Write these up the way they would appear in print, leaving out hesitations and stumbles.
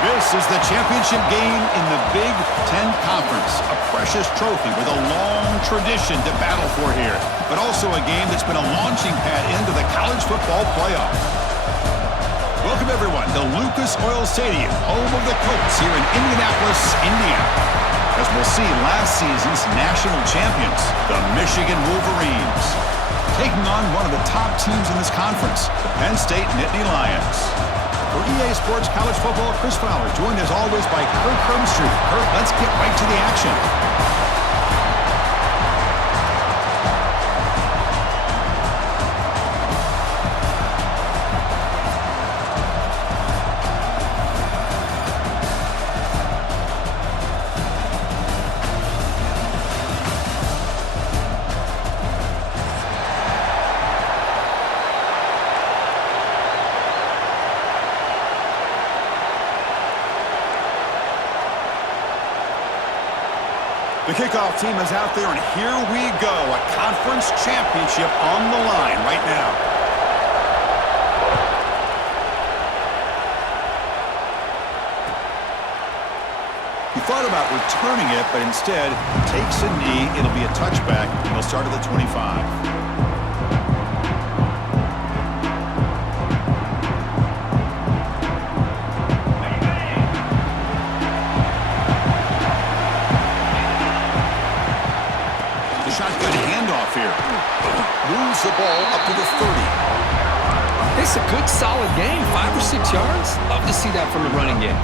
This is the championship game in the Big Ten Conference, a precious trophy with a long tradition to battle for here, but also a game that's been a launching pad into the college football playoff. Welcome, everyone, to Lucas Oil Stadium, home of the Colts here in Indianapolis, Indiana. As we'll see, last season's national champions, the Michigan Wolverines, taking on one of the top teams in this conference, the Penn State Nittany Lions. For EA Sports College Football, Chris Fowler, joined as always by Kirk Hermstreet. Kirk, let's get right to the action. The kickoff team is out there, and here we go. A conference championship on the line right now. He thought about returning it, but instead takes a knee. It'll be a touchback, and he'll start at the 25. Shotgun handoff here. Moves the ball up to the 30. It's a good, solid game. 5 or 6 yards. Love to see that from the running game.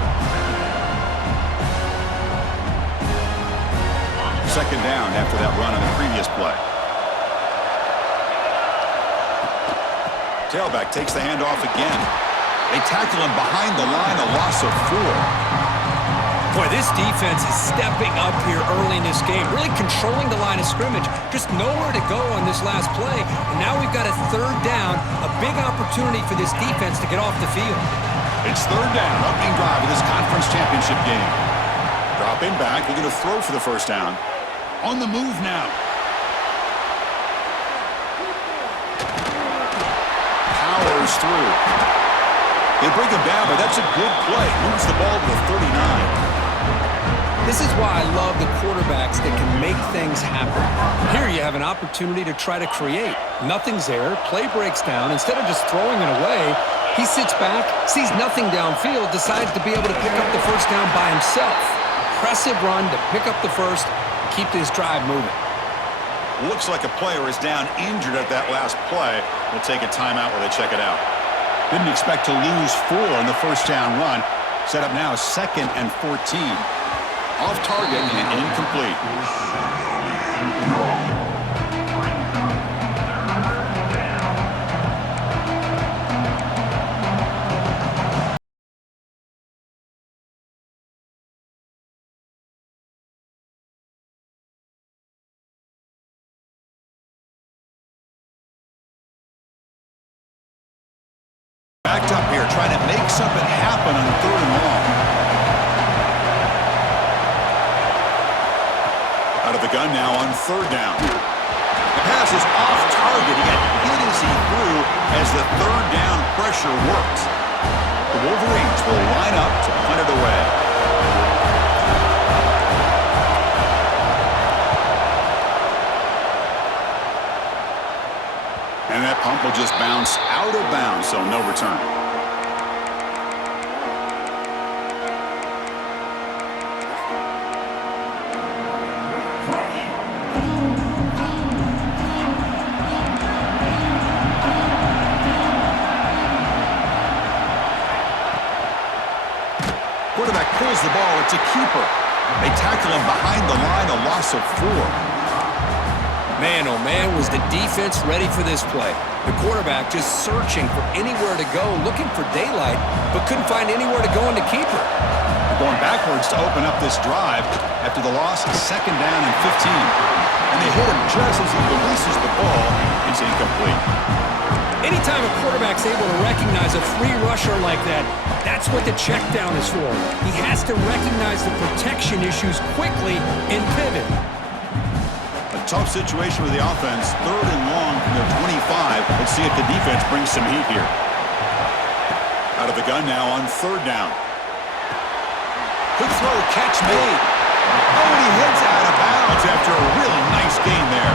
Second down after that run on the previous play. Tailback takes the handoff again. They tackle him behind the line, a loss of 4. Boy, this defense is stepping up here early in this game, really controlling the line of scrimmage. Just nowhere to go on this last play, and now we've got a third down, a big opportunity for this defense to get off the field. It's third down, opening drive of this conference championship game. Dropping back, they're going to throw for the first down. On the move now. Powers through. They break him down, but that's a good play. Moves the ball to the 39. This is why I love the quarterbacks that can make things happen. Here you have an opportunity to try to create. Nothing's there. Play breaks down. Instead of just throwing it away, he sits back, sees nothing downfield, decides to be able to pick up the first down by himself. Impressive run to pick up the first, keep this drive moving. Looks like a player is down injured at that last play. We'll take a timeout while they check it out. Didn't expect to lose 4 on the first down run. Set up now 2nd and 14. Off target and incomplete. Backed up here, trying to make something happen on 3rd and long. Out of the gun now on 3rd down. The pass is off target. He got hit as he threw as the 3rd down pressure worked. The Wolverines will line up to punt it away. And that punt will just bounce out of bounds, so no return. Quarterback pulls the ball. It's a keeper. They tackle him behind the line, a loss of 4. Man, oh man, was the defense ready for this play. The quarterback just searching for anywhere to go, looking for daylight, but couldn't find anywhere to go in the keeper. They're going backwards to open up this drive after the loss, 2nd down and 15. And they hit him just as he releases the ball. It's incomplete. Anytime a quarterback's able to recognize a free rusher like that, that's what the check down is for. He has to recognize the protection issues quickly and pivot. Tough situation with the offense. 3rd and long from their 25. Let's see if the defense brings some heat here. Out of the gun now on 3rd down. Good throw, catch made. Oh, and he heads out of bounds after a really nice gain there.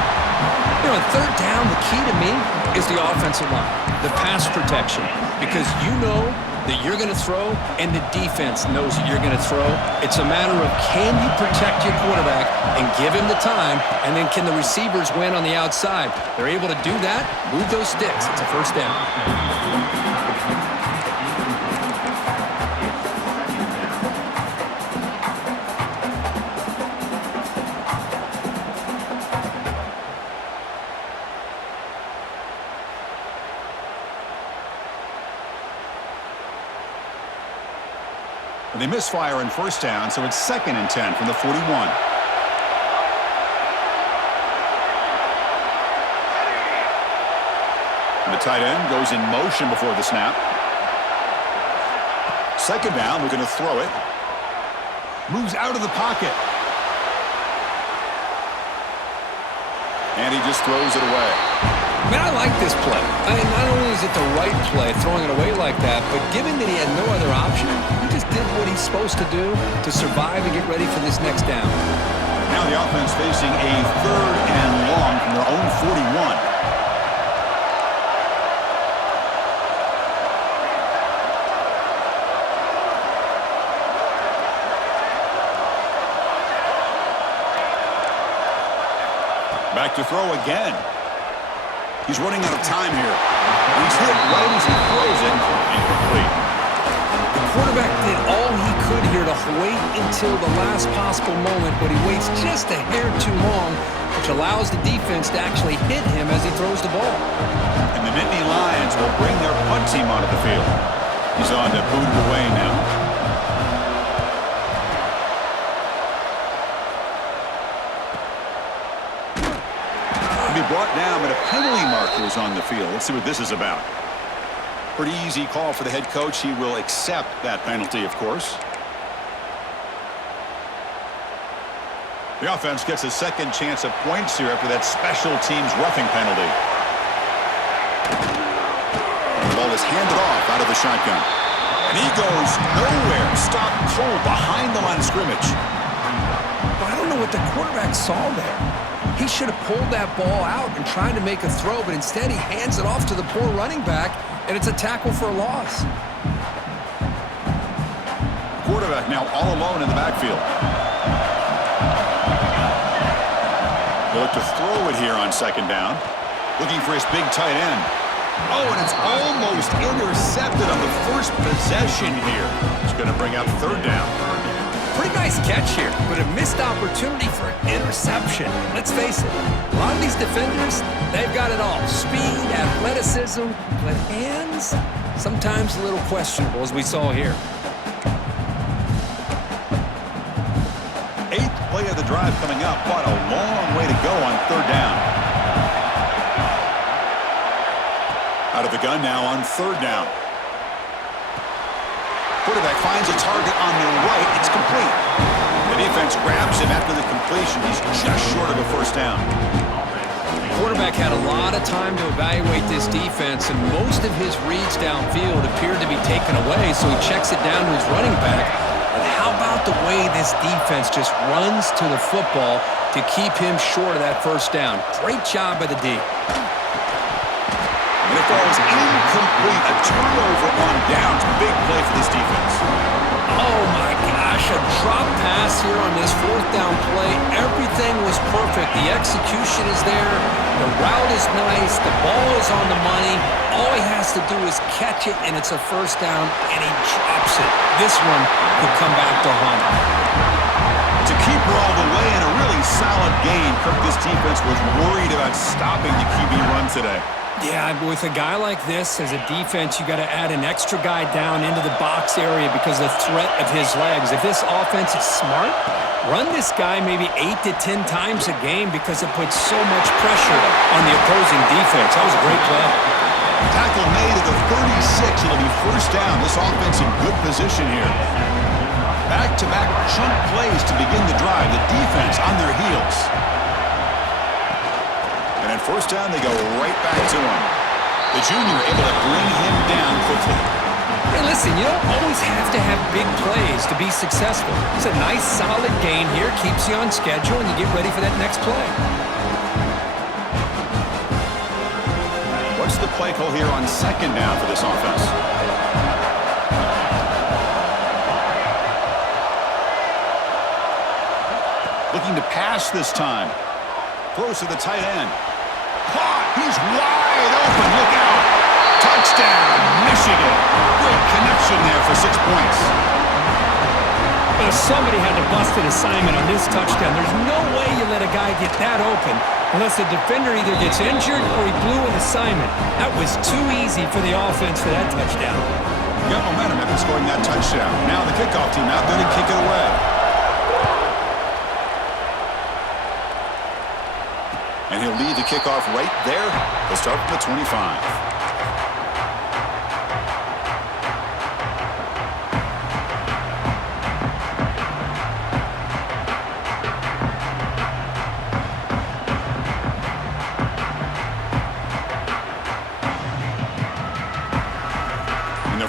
You know, on third down, the key to me is the offensive line, the pass protection, because you know that you're going to throw and the defense knows that you're going to throw. It's a matter of can you protect your quarterback and give him the time, and then can the receivers win on the outside? They're able to do that, move those sticks. It's a first down. They misfire on first down, so it's 2nd and 10 from the 41. And the tight end goes in motion before the snap. 2nd down, we're going to throw it. Moves out of the pocket. And he just throws it away. Man, I like this play. I mean, not only is it the right play, throwing it away like that, but given that he had no other option, he just did what he's supposed to do to survive and get ready for this next down. Now the offense facing a 3rd and long from their own 41. Back to throw again. He's running out of time here. He's hit right as he throws it. Incomplete. The quarterback did all he could here to wait until the last possible moment, but he waits just a hair too long, which allows the defense to actually hit him as he throws the ball. And the Nittany Lions will bring their punt team onto the field. He's on to boot it away now. Brought down, but a penalty marker is on the field. Let's see what this is about. Pretty easy call for the head coach. He will accept that penalty, of course. The offense gets a second chance at points here after that special teams roughing penalty. The ball is handed off out of the shotgun. And he goes nowhere. Stop cold behind the line of scrimmage. But I don't know what the quarterback saw there. He should have pulled that ball out and tried to make a throw, but instead he hands it off to the poor running back, and it's a tackle for a loss. Quarterback now all alone in the backfield. They look to throw it here on 2nd down. Looking for his big tight end. Oh, and it's almost intercepted on the first possession here. It's going to bring up 3rd down. Pretty nice catch here, but a missed opportunity for an interception. Let's face it, a lot of these defenders, they've got it all. Speed, athleticism, but hands, sometimes a little questionable, as we saw here. 8th play of the drive coming up, but a long way to go on 3rd down. Out of the gun now on 3rd down. Quarterback finds a target on the right. It's complete. The defense grabs him after the completion. He's just short of a first down. Quarterback had a lot of time to evaluate this defense, and most of his reads downfield appeared to be taken away, so he checks it down to his running back. And how about the way this defense just runs to the football to keep him short of that first down? Great job by the D. And it falls incomplete. A turnover on downs. Big play for this defense. Oh, my gosh. A drop pass here on this 4th down play. Everything was perfect. The execution is there. The route is nice. The ball is on the money. All he has to do is catch it, and it's a first down, and he drops it. This one could come back to haunt him. It's a keeper all the way and a really solid game. Kirk, this defense was worried about stopping the QB run today. Yeah, with a guy like this, as a defense, you got to add an extra guy down into the box area because of the threat of his legs. If this offense is smart, run this guy maybe 8 to 10 times a game because it puts so much pressure on the opposing defense. That was a great play. Tackle made at the 36. It'll be first down. This offense in good position here. Back-to-back chunk plays to begin the drive. The defense on their heels. And at first down, they go right back to him. The junior able to bring him down quickly. Hey, listen, you don't always have to have big plays to be successful. It's a nice, solid gain here, keeps you on schedule, and you get ready for that next play. What's the play call here on second down for this offense? Looking to pass this time. Throws to the tight end. Caught! He's wide open. Look out! Touchdown, Michigan. Great connection there for 6 points. Well, somebody had to bust an assignment on this touchdown. There's no way you let a guy get that open unless the defender either gets injured or he blew an assignment. That was too easy for the offense for that touchdown. Got momentum after scoring that touchdown. Now the kickoff team out there to kick it away. And he'll lead the kickoff right there. They'll start from the 25.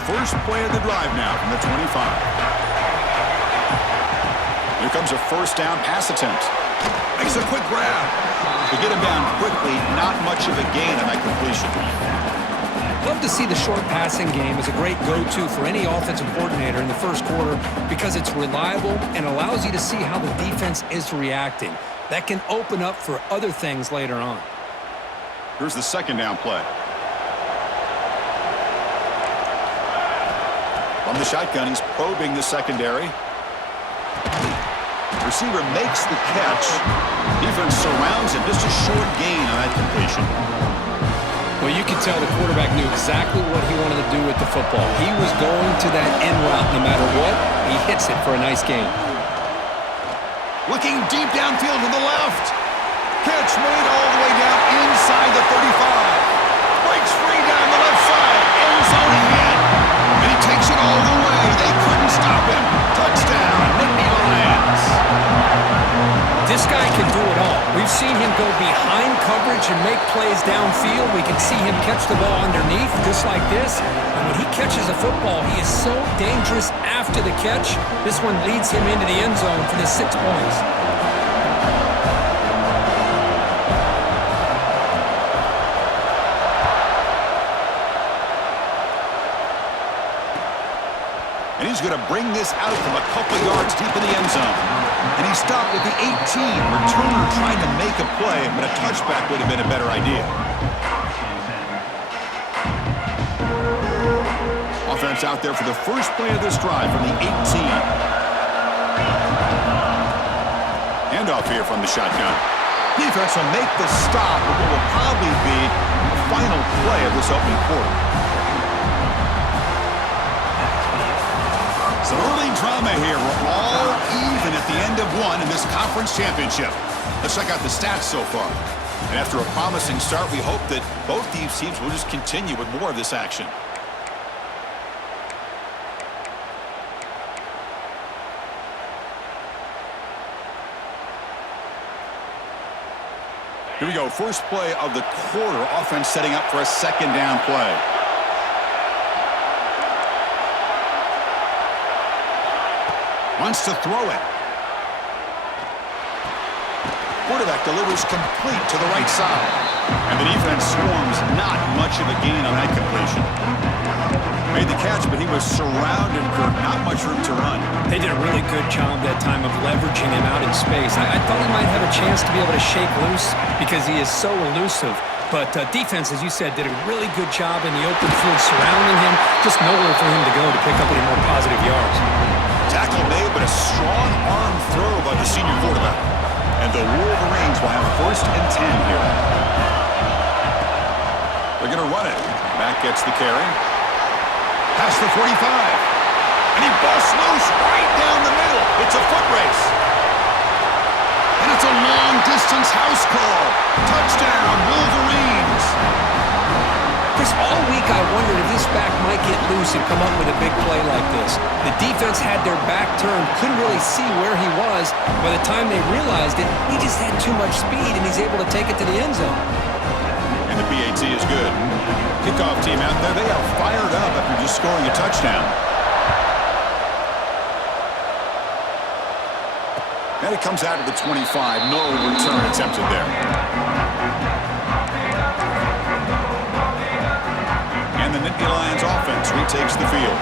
First play of the drive now from the 25. Here comes a first down pass attempt. Makes a quick grab. To get him down quickly, not much of a gain on that completion. Love to see the short passing game as a great go-to for any offensive coordinator in the first quarter because it's reliable and allows you to see how the defense is reacting. That can open up for other things later on. Here's the second down play. From the shotgun, he's probing the secondary. Receiver makes the catch. Defense surrounds him. Just a short gain on that completion. Well, you can tell the quarterback knew exactly what he wanted to do with the football. He was going to that end route no matter what. He hits it for a nice gain. Looking deep downfield to the left. Catch made all the way down inside the 35. Breaks free down the left side. End zone ahead. And he takes it all the way. They couldn't stop him. Touchdown, Nittany Lions. This guy can do it all. We've seen him go behind coverage and make plays downfield. We can see him catch the ball underneath just like this. And when he catches a football, he is so dangerous after the catch. This one leads him into the end zone for the 6 points. And he's going to bring this out from a couple yards deep in the end zone. And he stopped at the 18. Returner trying to make a play, but a touchback would have been a better idea. Offense out there for the first play of this drive from the 18. Handoff here from the shotgun. Defense will make the stop, but what will probably be the final play of this opening quarter. Some early drama here. We're all even at the end of one in this conference championship. Let's check out the stats so far. And after a promising start, we hope that both these teams will just continue with more of this action. Here we go. First play of the quarter. Offense setting up for a second down play. Wants to throw it. Quarterback delivers complete to the right side. And the defense swarms. Not much of a gain on that completion. Made the catch, but he was surrounded, Kirk. Not much room to run. They did a really good job that time of leveraging him out in space. I thought he might have a chance to be able to shake loose because he is so elusive. But defense, as you said, did a really good job in the open field surrounding him. Just nowhere for him to go to pick up any more positive yards. Tackle made, but a strong arm throw by the senior quarterback. And the Wolverines will have 1st and 10 here. They're going to run it. Back gets the carry. Past the 45. And he busts loose right down the middle. It's a foot race. And it's a long-distance house call. Touchdown, Wolverines. Chris, all week I wondered if this back might get loose and come up with a big play like this. The defense had their back turned, couldn't really see where he was. By the time they realized it, he just had too much speed, and he's able to take it to the end zone. And the PAT is good. Kickoff team out there, they are fired up after just scoring a touchdown. And it comes out to the 25. No return attempted there. And the Nittany Lions offense retakes the field.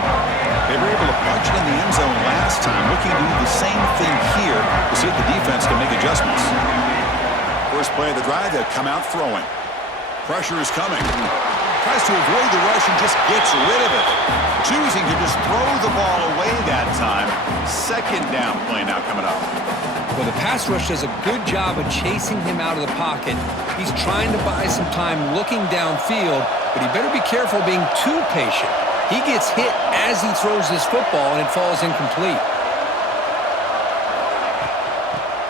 They were able to punch it in the end zone last time, looking to do the same thing here to see if the defense can make adjustments. First play of the drive, they'll come out throwing. Pressure is coming. Tries to avoid the rush and just gets rid of it. Choosing to just throw the ball away that time. Second down play now coming up. Well, the pass rush does a good job of chasing him out of the pocket. He's trying to buy some time looking downfield, but he better be careful being too patient. He gets hit as he throws this football, and it falls incomplete.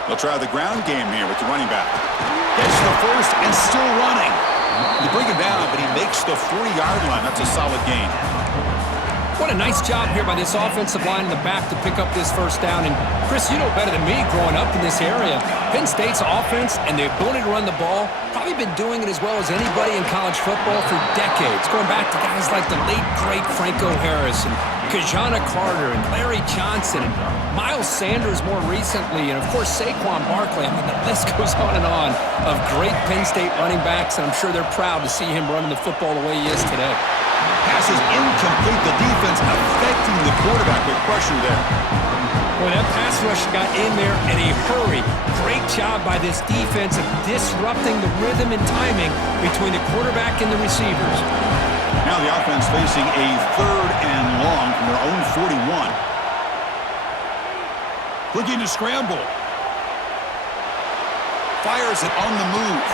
They'll try the ground game here with the running back. Gets the first and still running. They bring him down, but he makes the 3-yard line. That's a solid gain. What a nice job here by this offensive line in the back to pick up this first down. And, Chris, you know better than me growing up in this area, Penn State's offense and the ability to run the ball, probably been doing it as well as anybody in college football for decades, going back to guys like the late, great Franco Harris and Kajana Carter and Larry Johnson and Miles Sanders more recently, and, of course, Saquon Barkley. I mean, the list goes on and on of great Penn State running backs, and I'm sure they're proud to see him running the football the way he is today. Pass is incomplete. The defense affecting the quarterback with pressure there. Boy, that pass rush got in there in a hurry. Great job by this defense of disrupting the rhythm and timing between the quarterback and the receivers. Now the offense facing a 3rd and long from their own 41. Looking to scramble. Fires it on the move.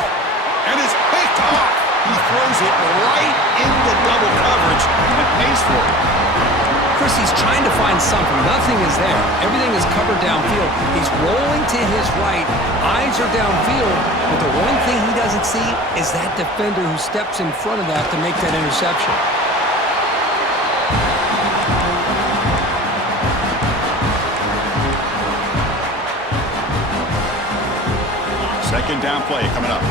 And it's picked off. He throws it right into double coverage and pays for it. Chris, he's trying to find something. Nothing is there. Everything is covered downfield. He's rolling to his right. Eyes are downfield. But the one thing he doesn't see is that defender who steps in front of that to make that interception. Second down play coming up.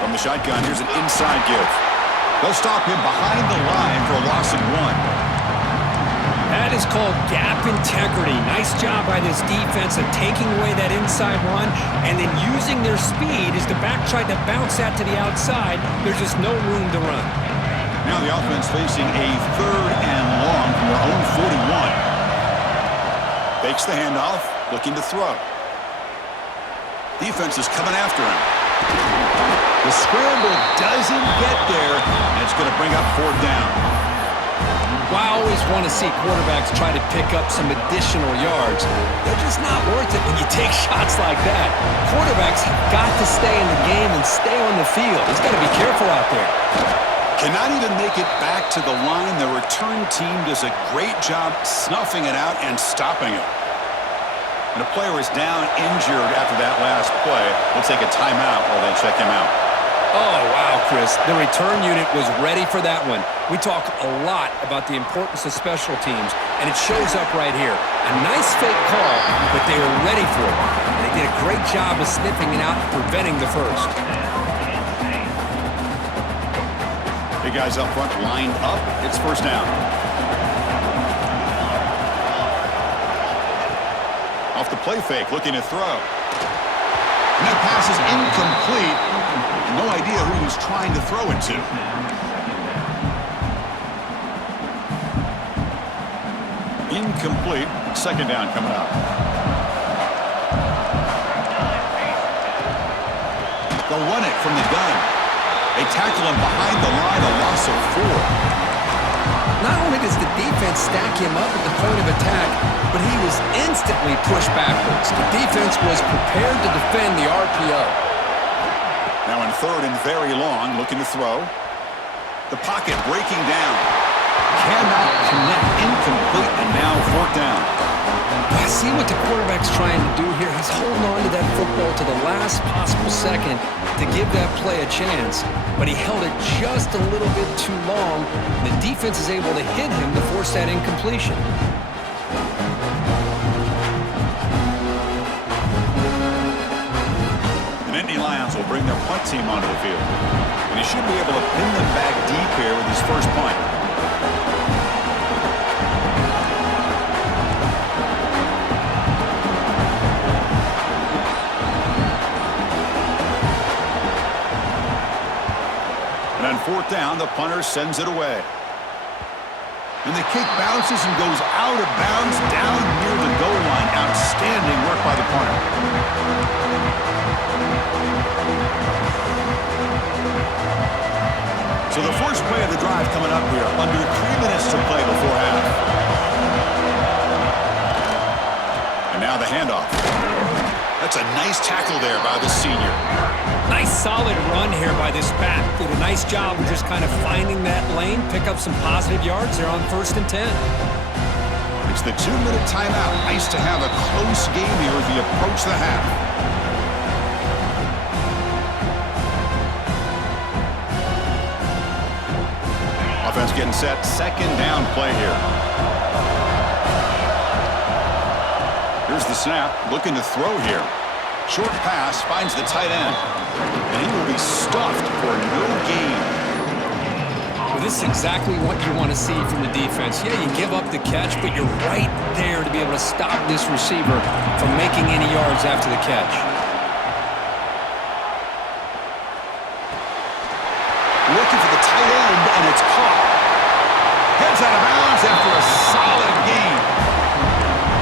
From the shotgun, here's an inside give. They'll stop him behind the line for a loss of 1. That is called gap integrity. Nice job by this defense of taking away that inside run and then using their speed as the back tried to bounce that to the outside. There's just no room to run. Now the offense facing a 3rd and long from their own 41. Fakes the handoff, looking to throw. Defense is coming after him. The scramble doesn't get there, and it's going to bring up 4th down. Well, I always want to see quarterbacks try to pick up some additional yards. They're just not worth it when you take shots like that. Quarterbacks have got to stay in the game and stay on the field. He's got to be careful out there. Cannot even make it back to the line. The return team does a great job snuffing it out and stopping it. And a player is down injured after that last play. We'll take a timeout while they check him out. Oh, wow, Chris. The return unit was ready for that one. We talk a lot about the importance of special teams, and it shows up right here. A nice fake call, but they were ready for it. And they did a great job of sniffing it out and preventing the first. Big guys up front lined up. It's first down. Off the play fake, looking to throw. And that pass is incomplete. No idea who he was trying to throw it to. Incomplete. Second down coming up. They'll run it from the gun. They tackle him behind the line, a loss of 4. Not only does the defense stack him up at the point of attack, but he was instantly pushed backwards. The defense was prepared to defend the RPO. Now in 3rd and very long, looking to throw. The pocket breaking down. Cannot connect. Incomplete, and now 4th down. I see what the quarterback's trying to do here. He's holding on to that football to the last possible second to give that play a chance, but he held it just a little bit too long. The defense is able to hit him to force that incompletion. And The Nittany Lions will bring their punt team onto the field. And he should be able to pin them back deep here with his first punt. And on fourth down, the punter sends it away. And the kick bounces and goes out of bounds down near the goal line. Outstanding work by the punter. So the first play of the drive coming up here. Under 3 minutes to play before half. And now the handoff. That's a nice tackle there by the senior. Nice solid run here by this back. Did a nice job of just kind of finding that lane, pick up some positive yards there on 1st and 10. It's the 2-minute timeout. Nice to have a close game here as we approach the half. Offense getting set. Second down play here. Here's the snap. Looking to throw here. Short pass finds the tight end. And he will be stuffed for no gain. Well, this is exactly what you want to see from the defense. Yeah, you give up the catch, but you're right there to be able to stop this receiver from making any yards after the catch. Looking for the tight end, and it's caught. Heads out of bounds after a solid gain.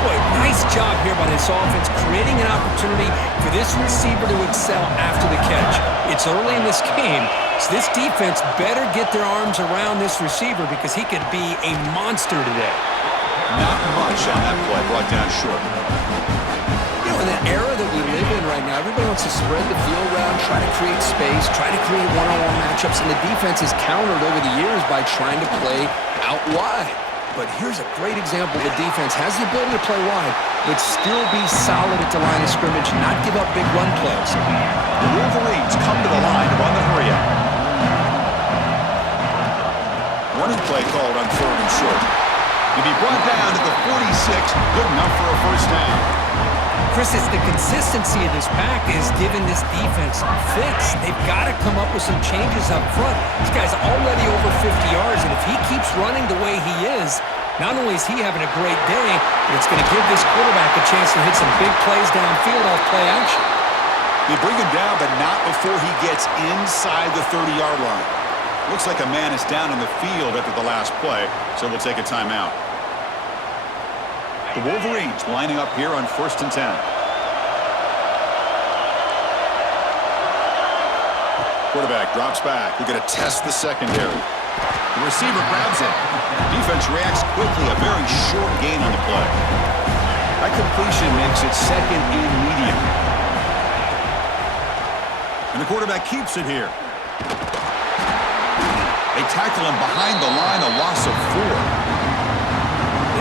Boy, nice job here by this offense, creating an opportunity for this receiver to excel after the catch. It's early in this game, so this defense better get their arms around this receiver because he could be a monster today. Not much on that play, brought down short. You know, in the era that we live in right now, everybody wants to spread the field around, try to create space, try to create one-on-one matchups, and the defense has countered over the years by trying to play out wide. But here's a great example. The defense has the ability to play wide, but still be solid at the line of scrimmage, not give up big run plays. The Wolverines come to the line to run the hurry-up. Running play called on 3rd and short. To be brought down to the 46, good enough for a first down. Chris, it's the consistency of this back is giving this defense fits. They've got to come up with some changes up front. This guy's already over 50 yards, and if he keeps running the way he is, not only is he having a great day, but it's going to give this quarterback a chance to hit some big plays downfield off play action. They bring him down, but not before he gets inside the 30-yard line. Looks like a man is down in the field after the last play, so we'll take a timeout. The Wolverines lining up here on 1st and 10. Quarterback drops back. We're going to test the secondary. The receiver grabs it. Defense reacts quickly. A very short gain on the play. That completion makes it 2nd and medium. And the quarterback keeps it here. They tackle him behind the line, a loss of 4.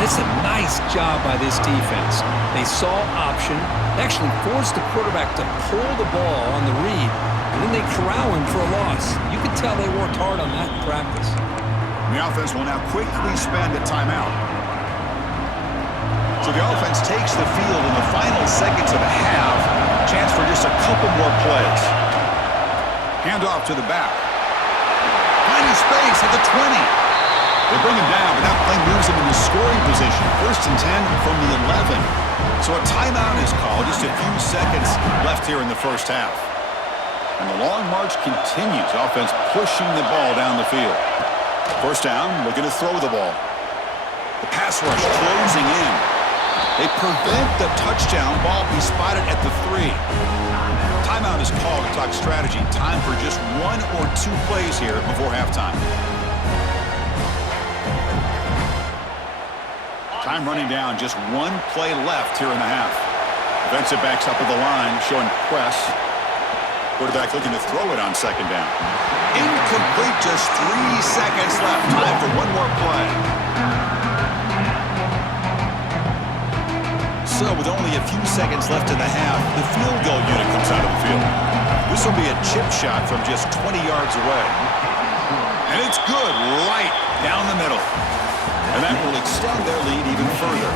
It's a nice job by this defense. They saw option, actually forced the quarterback to pull the ball on the read, and then they corral him for a loss. You could tell they worked hard on that in practice. The offense will now quickly spend a timeout. So the offense takes the field in the final seconds of the half. Chance for just a couple more plays. Handoff to the back. Finding space at the 20. They bring him down, but that play moves him into scoring position. 1st and 10 from the 11. So a timeout is called. Just a few seconds left here in the first half. And the long march continues. Offense pushing the ball down the field. First down, looking to throw the ball. The pass rush closing in. They prevent the touchdown. Ball be spotted at the 3. Timeout is called to talk strategy. Time for just 1 or 2 plays here before halftime. Time running down, just 1 play left here in the half. Defensive backs up at the line, showing press. Quarterback looking to throw it on 2nd down. Incomplete, just 3 seconds left. Time for 1 more play. So with only a few seconds left in the half, the field goal unit comes out of the field. This will be a chip shot from just 20 yards away. And it's good, right down the middle. And that will extend their lead even further.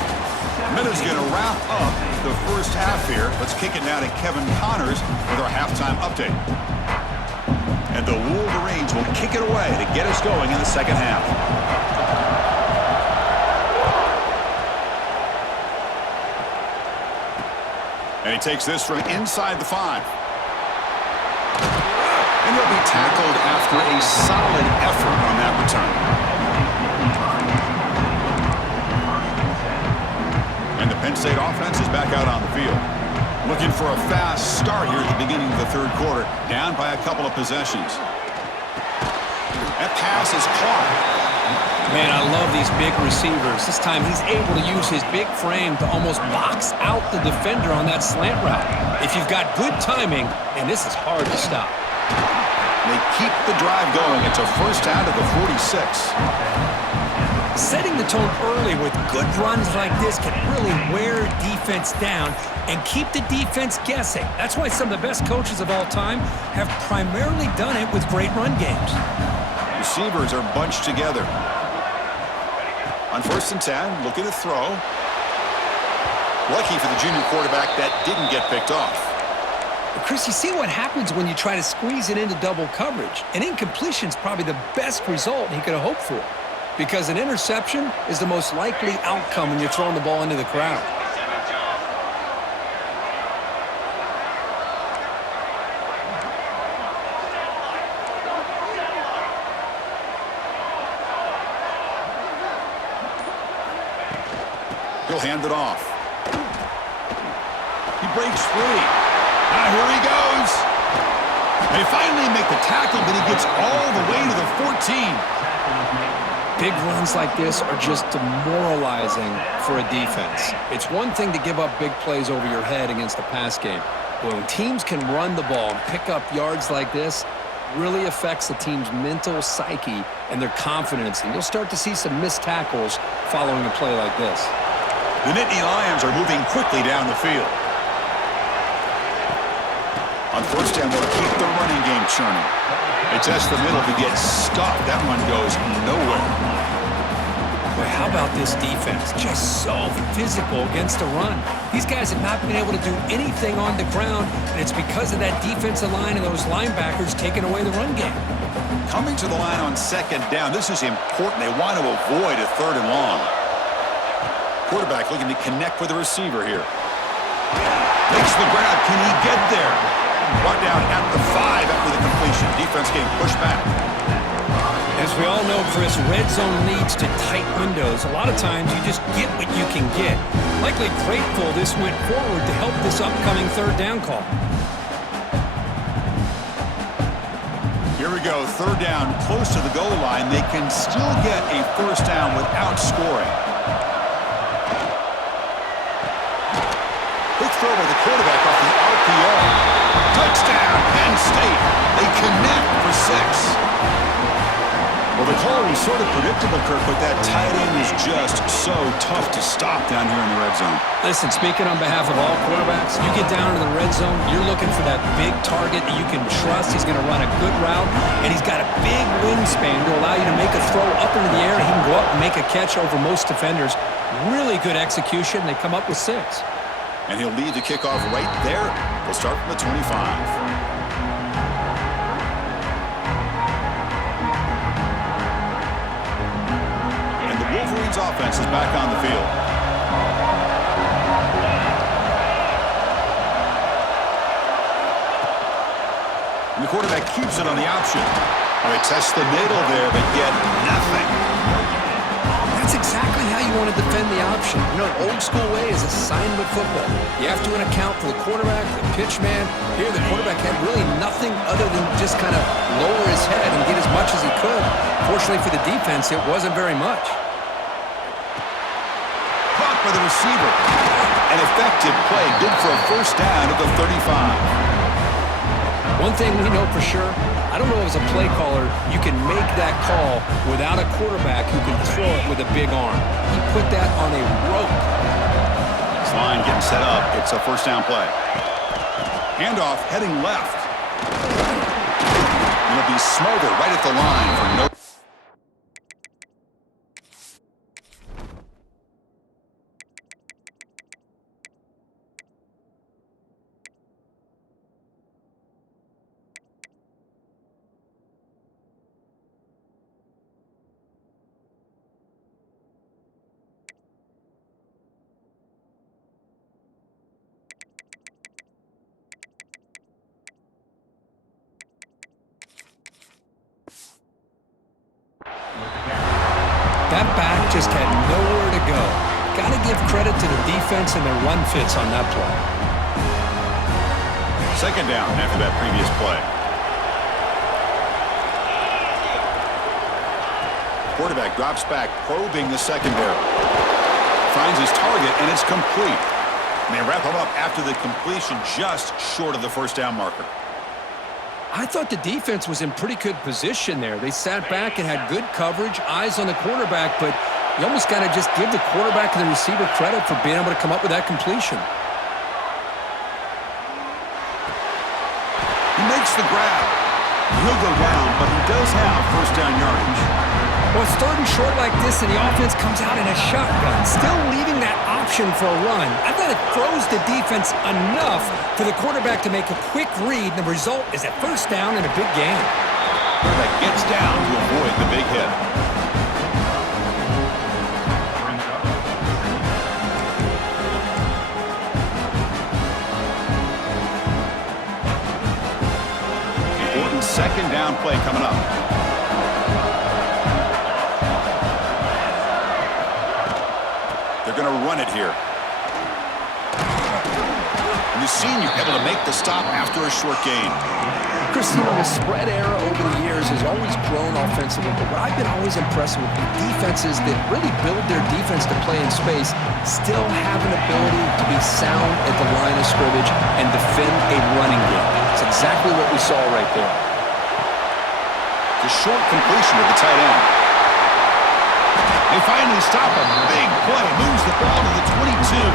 Minute's going to wrap up the first half here. Let's kick it now to Kevin Connors with our halftime update. And the Wolverines will kick it away to get us going in the second half. And he takes this from inside the 5. And he'll be tackled after a solid effort on that return. And the Penn State offense is back out on the field. Looking for a fast start here at the beginning of the third quarter, down by a couple of possessions. That pass is caught. Man, I love these big receivers. This time he's able to use his big frame to almost box out the defender on that slant route. If you've got good timing, and this is hard to stop. They keep the drive going. It's a first down to the 46. Setting the tone early with good runs like this can really wear defense down and keep the defense guessing. That's why some of the best coaches of all time have primarily done it with great run games. Receivers are bunched together. On 1st and 10, looking to throw. Lucky for the junior quarterback that didn't get picked off. Chris, you see what happens when you try to squeeze it into double coverage. An incompletion is probably the best result he could have hoped for, because an interception is the most likely outcome when you're throwing the ball into the crowd. He'll hand it off. He breaks free. Here he goes. They finally make the tackle, but he gets all the way to the 14. Big runs like this are just demoralizing for a defense. It's one thing to give up big plays over your head against the pass game, but when teams can run the ball and pick up yards like this, really affects the team's mental psyche and their confidence, and you'll start to see some missed tackles following a play like this. The Nittany Lions are moving quickly down the field. On 1st down, they'll keep the running game churning. They test the middle to get stuffed. That one goes nowhere. Boy, how about this defense? Just so physical against the run. These guys have not been able to do anything on the ground, and it's because of that defensive line and those linebackers taking away the run game. Coming to the line on 2nd down, this is important. They want to avoid a 3rd and long. Quarterback looking to connect with the receiver here. Makes the grab. Can he get there? Brought down at the 5 after the completion. Defense getting pushed back. As we all know, Chris, red zone leads to tight windows. A lot of times you just get what you can get. Likely grateful this went forward to help this upcoming 3rd down call. Here we go. 3rd down, close to the goal line. They can still get a 1st down without scoring. Quick throw by the quarterback off the RPO. Touchdown, Penn State. They connect for 6. Well, the call was sort of predictable, Kirk, but that tight end is just so tough to stop down here in the red zone. Listen, speaking on behalf of all quarterbacks, you get down into the red zone, you're looking for that big target that you can trust. He's going to run a good route, and he's got a big wingspan to allow you to make a throw up into the air. He can go up and make a catch over most defenders. Really good execution. They come up with 6. And he'll lead the kickoff right there. They'll start from the 25. Wolverines offense is back on the field. And the quarterback keeps it on the option. They test the middle there, but get nothing. That's exactly how you want to defend the option. You know, old school way is assignment football. You have to account for the quarterback, the pitch man. Here, the quarterback had really nothing other than just kind of lower his head and get as much as he could. Fortunately for the defense, it wasn't very much. By the receiver. An effective play, good for a 1st down at the 35. One thing we know for sure, I don't know as a play caller, you can make that call without a quarterback who can throw it with a big arm. He put that on a rope. This line getting set up. It's a 1st down play. Handoff heading left. It'll be Smolder right at the line for no. That back just had nowhere to go. Got to give credit to the defense and their run fits on that play. Second down after that previous play. Quarterback drops back, probing the secondary. Finds his target, and it's complete. And they wrap him up after the completion just short of the first down marker. I thought the defense was in pretty good position there. They sat back and had good coverage, eyes on the quarterback, but you almost got to just give the quarterback and the receiver credit for being able to come up with that completion. He makes the grab. He'll go down, but he does have first down yardage. Well, it's third and short like this, and the offense comes out in a shotgun, still leaving that option for a run. I thought it throws the defense enough for the quarterback to make a quick read, and the result is a first down and a big gain. Quarterback gets down to avoid the big hit. Important second down play coming up. They're going to run it here. And the senior able to make the stop after a short gain. Chris, the spread era over the years has always grown offensively, but what I've been always impressed with defenses that really build their defense to play in space still have an ability to be sound at the line of scrimmage and defend a running game. It's exactly what we saw right there. The short completion of the tight end. They finally stop him. Big play. Moves the ball to the 22.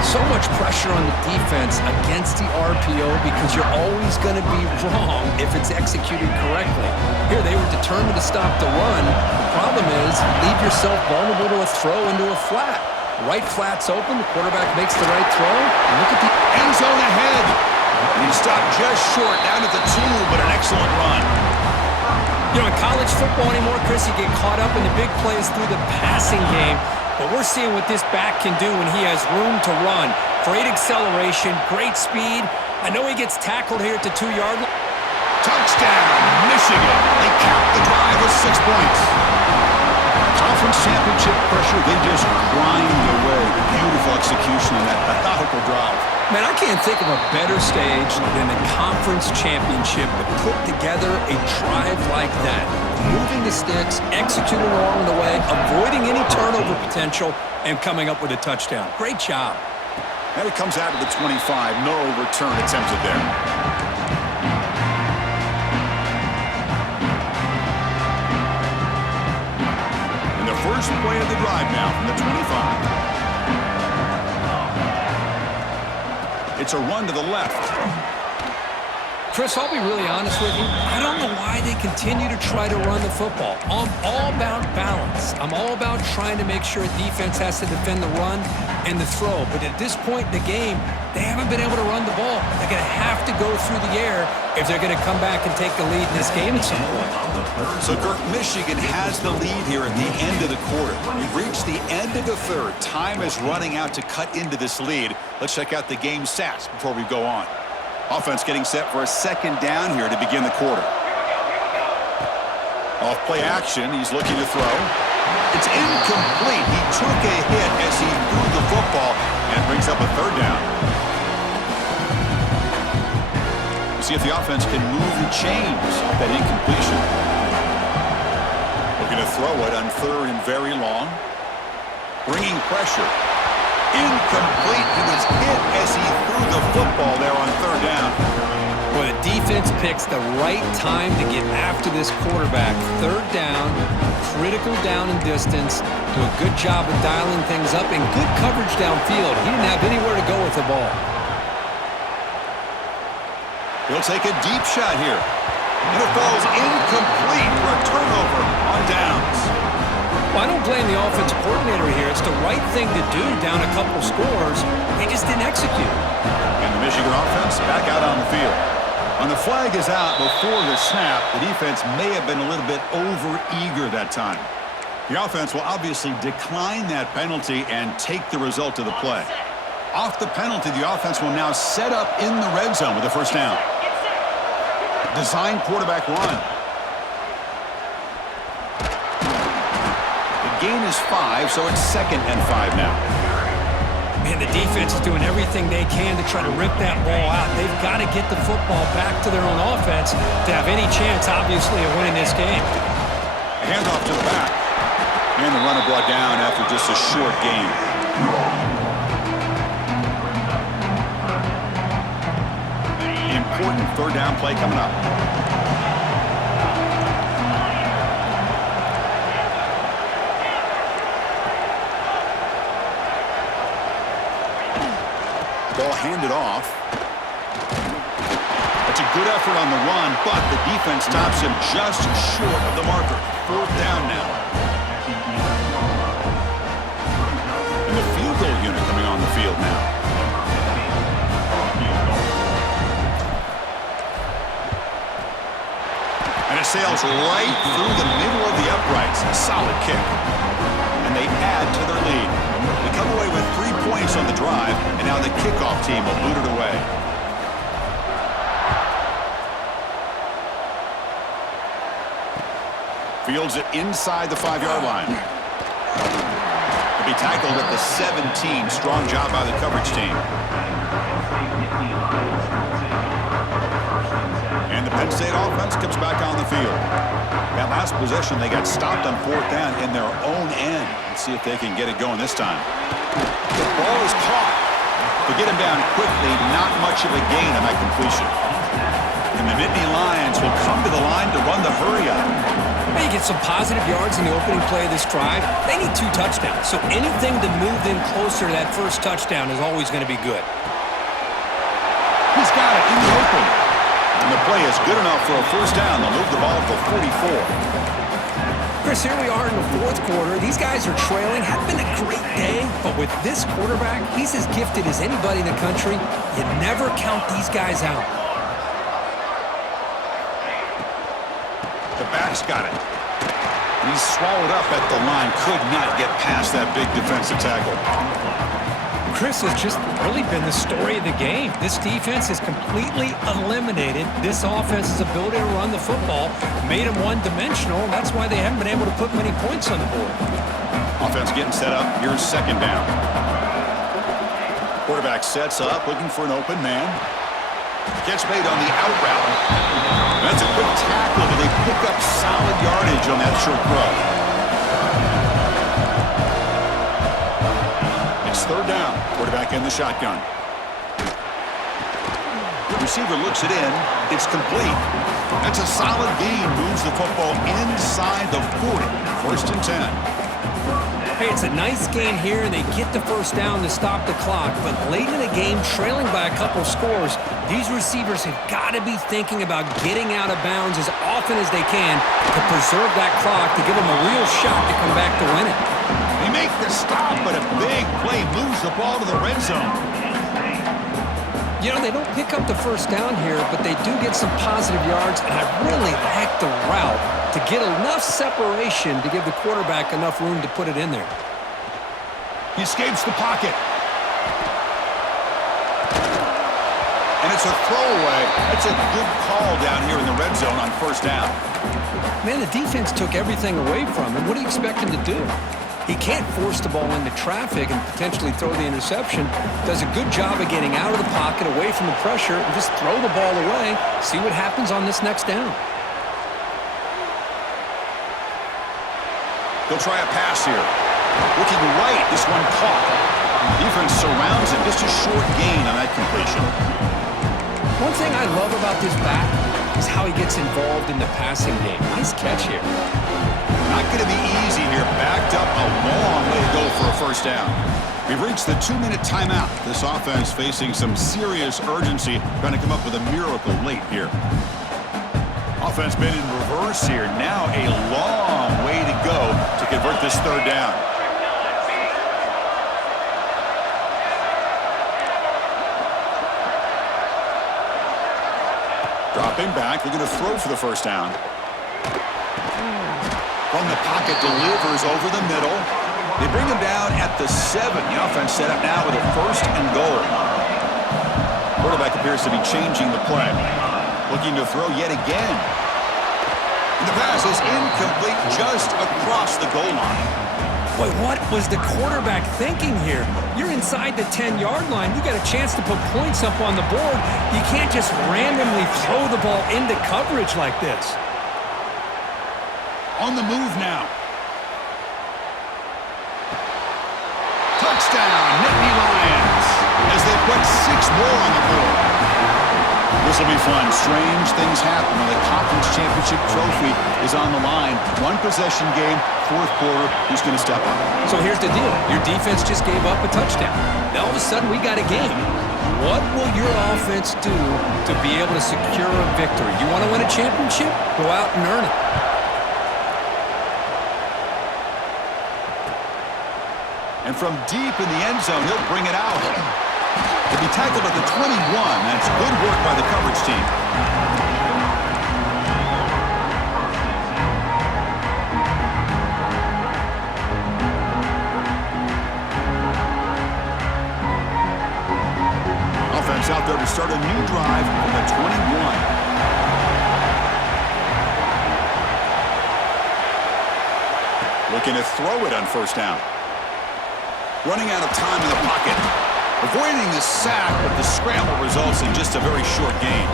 So much pressure on the defense against the RPO because you're always going to be wrong if it's executed correctly. Here, they were determined to stop the run. The problem is you leave yourself vulnerable to a throw into a flat. Right flat's open. The quarterback makes the right throw. And look at the end zone ahead. And he stopped just short down at the 2, but an excellent run. You know, in college football anymore, Chris, you get caught up in the big plays through the passing game. But we're seeing what this back can do when he has room to run. Great acceleration, great speed. I know he gets tackled here at the 2-yard line. Touchdown, Michigan. They cap the drive with 6 points. Conference championship pressure, they just grind away. Beautiful execution on that methodical drive. Man, I can't think of a better stage than the conference championship to put together a drive like that. Moving the sticks, executing along the way, avoiding any turnover potential, and coming up with a touchdown. Great job. And it comes out to the 25. No return attempted there. And the first play of the drive now from the 25. It's a run to the left. Chris, I'll be really honest with you. I don't know why they continue to try to run the football. I'm all about balance. I'm all about trying to make sure a defense has to defend the run and the throw. But at this point in the game, they haven't been able to run the ball. They're going to have to go through the air if they're going to come back and take the lead in this game at some point. So, Kirk, Michigan has the lead here at the end of the quarter. We've reached the end of the third. Time is running out to cut into this lead. Let's check out the game stats before we go on. Offense getting set for a second down here to begin the quarter. Off play action, he's looking to throw. It's incomplete. He took a hit as he threw the football and brings up a third down. We'll see if the offense can move the chains off that incompletion. Looking to throw it on third and very long. Bringing pressure. Incomplete. He was hit as he threw the football there on third down. Well, the defense picks the right time to get after this quarterback. Third down, critical down and distance. Do a good job of dialing things up and good coverage downfield. He didn't have anywhere to go with the ball. He'll take a deep shot here. And it falls incomplete for a turnover on downs. Well, I don't blame the offensive coordinator here. It's the right thing to do down a couple scores. They just didn't execute. And the Michigan offense back out on the field. And the flag is out before the snap. The defense may have been a little bit over-eager that time. The offense will obviously decline that penalty and take the result of the play. Off the penalty, the offense will now set up in the red zone with a first down. Design quarterback run. gain is 5, so it's 2nd and 5 now. Man, the defense is doing everything they can to try to rip that ball out. They've got to get the football back to their own offense to have any chance, obviously, of winning this game. Handoff to the back. And the runner brought down after just a short gain. Important third down play coming up. Ball handed off. That's a good effort on the run, but the defense stops him just short of the marker. 4th down now. And the field goal unit coming on the field now. And it sails right through the middle of the uprights. A solid kick. And they add to their lead. They come away with 3 points on the drive, and now the kickoff team will boot it away. Fields it inside the 5-yard line. He'll be tackled at the 17. Strong job by the coverage team. And the Penn State offense comes back on the field. That last possession, they got stopped on 4th down in their own end. Let's see if they can get it going this time. The ball is caught. To get him down quickly, not much of a gain on that completion. And the Nittany Lions will come to the line to run the hurry-up. You get some positive yards in the opening play of this drive. They need 2 touchdowns, so anything to move them closer to that first touchdown is always going to be good. He's got it in the open. And the play is good enough for a first down. They'll move the ball to 44. Chris, here we are in the 4th quarter. These guys are trailing. Had been a great day, but with this quarterback, he's as gifted as anybody in the country. You never count these guys out. The back's got it. And he's swallowed up at the line. Could not get past that big defensive tackle. Chris has just really been the story of the game. This defense has completely eliminated this offense's ability to run the football, made them one-dimensional. That's why they haven't been able to put many points on the board. Offense getting set up. Here's 2nd down. Quarterback sets up, looking for an open man. Gets made on the out route. That's a quick tackle, but they pick up solid yardage on that short throw. It's 3rd down. Quarterback in the shotgun. The receiver looks it in. It's complete. That's a solid gain. Moves the football inside the 40. 1st and 10. Hey, it's a nice game here, and they get the first down to stop the clock. But late in the game, trailing by a couple scores, these receivers have got to be thinking about getting out of bounds as often as they can to preserve that clock, to give them a real shot to come back to win it. They make the stop, but a big play moves the ball to the red zone. You know, they don't pick up the first down here, but they do get some positive yards, and I really like the route to get enough separation to give the quarterback enough room to put it in there. He escapes the pocket. And it's a throwaway. It's a good call down here in the red zone on 1st down. Man, the defense took everything away from him. What do you expect him to do? He can't force the ball into traffic and potentially throw the interception. Does a good job of getting out of the pocket, away from the pressure, and just throw the ball away. See what happens on this next down. They'll try a pass here. Looking right, this one caught. Defense surrounds him. Just a short gain on that completion. One thing I love about this back is how he gets involved in the passing game. Nice catch here. Not going to be easy here. Backed up a long way to go for a first down. We've reached the 2-minute timeout. This offense facing some serious urgency, trying to come up with a miracle late here. Offense been in reverse here. Now a long way to go to convert this 3rd down. Dropping back. They're going to throw for the first down. From the pocket, delivers over the middle. They bring him down at the 7. The offense set up now with a 1st and goal. Quarterback appears to be changing the play. Looking to throw yet again. And the pass is incomplete just across the goal line. Boy, what was the quarterback thinking here? You're inside the 10-yard line. You got a chance to put points up on the board. You can't just randomly throw the ball into coverage like this. On the move now. Touchdown, Nittany Lions, as they put 6 more on the board. This will be fun. Strange things happen when the conference championship trophy is on the line. One possession game, fourth quarter. Who's going to step up? So here's the deal. Your defense just gave up a touchdown. Now all of a sudden we got a game. What will your offense do to be able to secure a victory? You want to win a championship? Go out and earn it. And from deep in the end zone, he'll bring it out. He'll be tackled at the 21. That's good work by the coverage team. Offense out there to start a new drive from the 21. Looking to throw it on first down. Running out of time in the pocket. Avoiding the sack, but the scramble results in just a very short gain.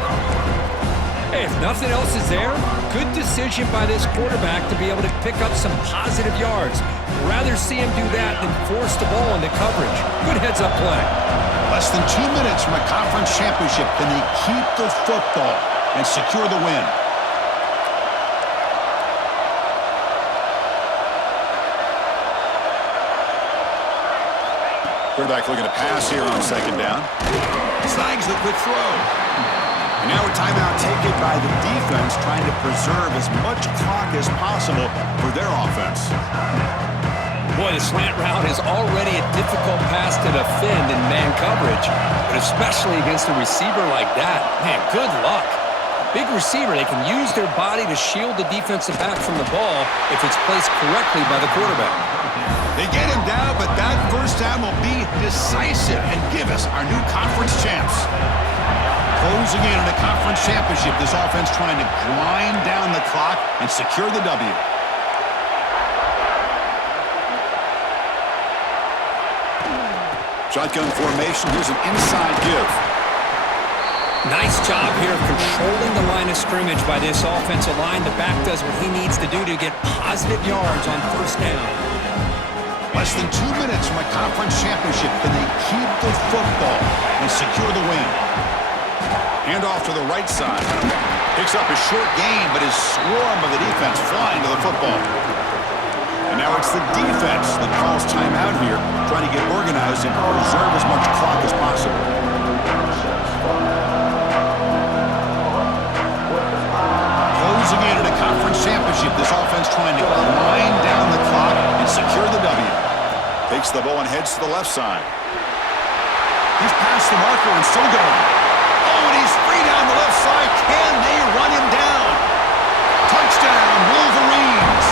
Hey, if nothing else is there, good decision by this quarterback to be able to pick up some positive yards. Rather see him do that than force the ball into coverage. Good heads-up play. Less than 2 minutes from a conference championship. Can they keep the football and secure the win? Quarterback looking to pass here on second down. Snags the quick throw. And now a timeout taken by the defense, trying to preserve as much clock as possible for their offense. Boy, the slant route is already a difficult pass to defend in man coverage, but especially against a receiver like that. Man, good luck. A big receiver, they can use their body to shield the defensive back from the ball if it's placed correctly by the quarterback. They get him down, but that first down will be decisive and give us our new conference champs. Closing in on a conference championship, this offense trying to grind down the clock and secure the W. Shotgun formation. Here's an inside give. Nice job here of controlling the line of scrimmage by this offensive line. The back does what he needs to do to get positive yards on first down. Less than 2 minutes from a conference championship. Can they keep the football and secure the win? Hand off to the right side. Picks up a short gain, but his swarm of the defense flying to the football. And now it's the defense that calls timeout here, trying to get organized and preserve as much clock as possible. Closing in at a conference championship, this offense trying to grind down the clock and secure the W. Takes the ball and heads to the left side. He's past the marker and still going. Oh, and he's free down the left side. Can they run him down? Touchdown, Wolverines.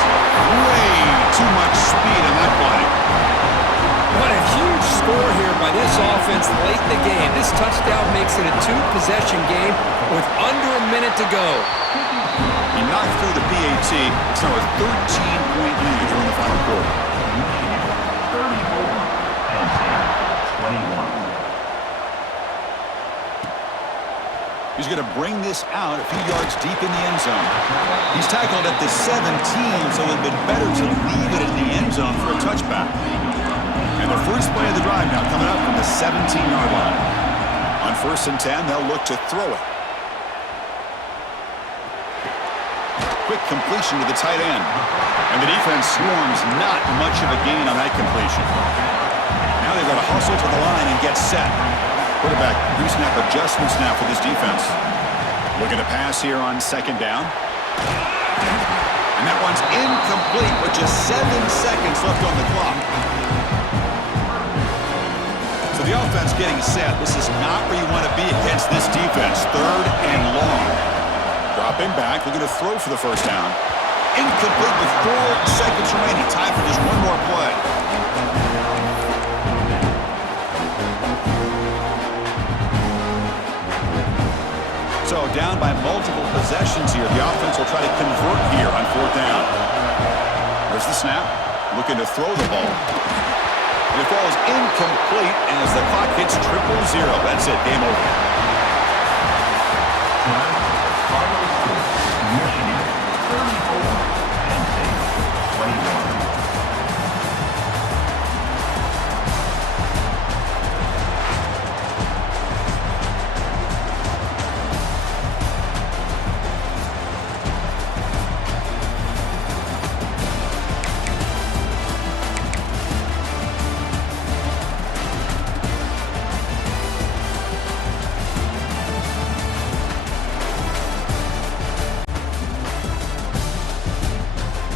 Way too much speed in that play. What a huge score here by this offense late in the game. This touchdown makes it a 2-possession game with under a minute to go. He knocked through the PAT. It's now a 13-point lead here in the final quarter. 21. He's going to bring this out a few yards deep in the end zone. He's tackled at the 17, so it would have been better to leave it in the end zone for a touchback. And the first play of the drive now coming up from the 17-yard line. On 1st and 10, they'll look to throw it. Quick completion to the tight end. And the defense swarms not much of a gain on that completion. Now they've got to hustle to the line and get set. Quarterback pre-snap adjustments now for this defense. Looking to pass here on second down. And that one's incomplete with just 7 seconds left on the clock. So the offense getting set. This is not where you want to be against this defense. 3rd and long. Dropping back, looking to throw for the first down. Incomplete with 4 seconds remaining. Time for just one more play. So down by multiple possessions here. The offense will try to convert here on 4th down. There's the snap. Looking to throw the ball. And it falls incomplete as the clock hits 0-0. That's it. Game over.